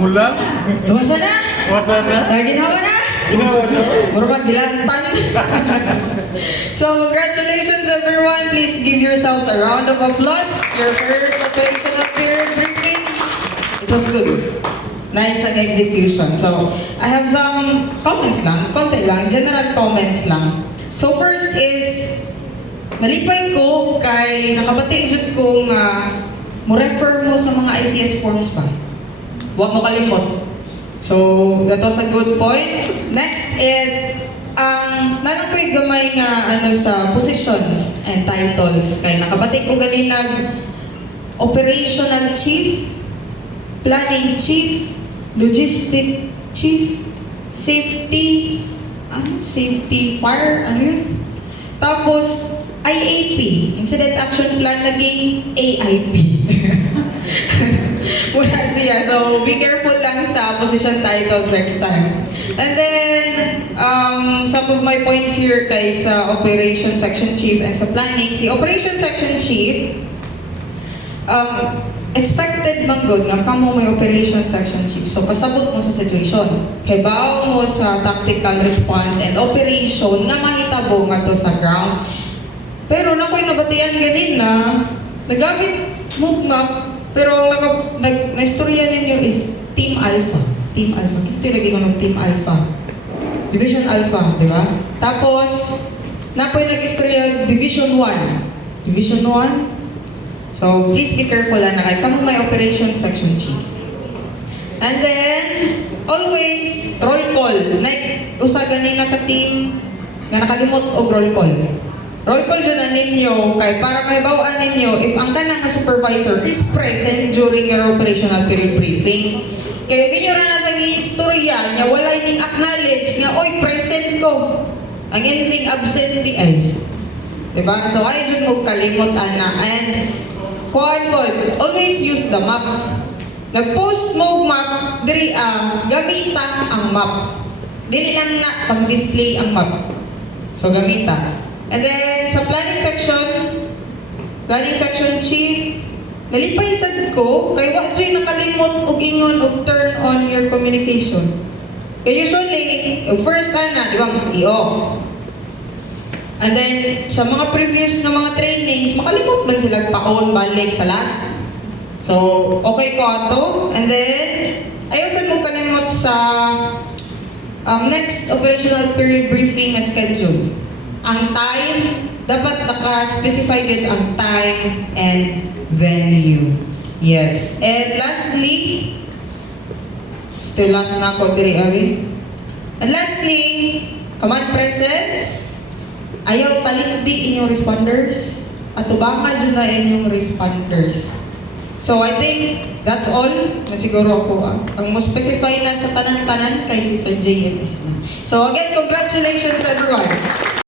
Mula? Luwasa na? Wasa na? Ginawa na? Ginawa na? Puro maghilantan. So, congratulations everyone. Please give yourselves a round of applause. Your first operational period briefing. It was good. Nice ang execution. So, I have some comments lang, konti lang, general comments lang. So, first is, nalipay ko kay nakabati kung mo-refer mo sa mga ICS forms ba? Huwag mo kalimot. So, that was a good point. Next is, nalang ko yung gamay nga sa positions and titles. Kaya nakabati ko ganina Operational Chief, Planning Chief, Logistic Chief, Safety, Safety Fire, yun? Tapos, IAP, Incident Action Plan, naging AIP. Wala siya. So, be careful lang sa position titles next time. And then, some of my points here kay sa Operation Section Chief and sa Planning. Si Operation Section Chief, expected man good nga kamo may Operation Section Chief. So, kasabot mo sa situation. Kay bawo mo sa tactical response and operation nga mahitabo nga to sa ground. Pero nakoy nabatian ganin na nagamit map, pero na-istorya ninyo is Team Alpha. Team Alpha. Kasi lagi ko ng Team Alpha. Division Alpha, di ba? Tapos, napoy nag-istorya Division 1. Division 1. So, please be careful na kay kamo may Operation Section Chief. And then, always, roll call. Usa ganina ka team nga nakalimot og roll call. Roll call dyan na ninyo kay para may bawaan ninyo if ang kanang supervisor is present during your operational period briefing. Kaya ganyan rin na sa istorya niya, wala ining acknowledge nga, oy, present ko. Ang ending absent di ay. Diba? So, ay dyan mo kalimot, ana. And, always use the map. Nag-post mo map, diri gamita ang map. Dili lang na pag-display ang map. So, gamita. And then, sa planning section chief, nalipay sad ko, kay wa dyan nakalimot og ingon og turn on your communication. Kaya usually, first di ba, i-off. And then, sa mga previous na mga trainings, makalimot man sila pa-on balik sa last. So, okay ko ato. And then, ayaw mo kalimot sa next operational period briefing na schedule. Ang time, dapat naka-specify yun ang time and venue. Yes. And lastly, still last na ako, diri ari. And lastly, command presence, ayaw talindi inyong responders, at tubangan dyan na inyong responders. So I think that's all. Siguro ako ang mo specify na sa tanan-tanan kay si Sir JMS na. So again, congratulations everyone.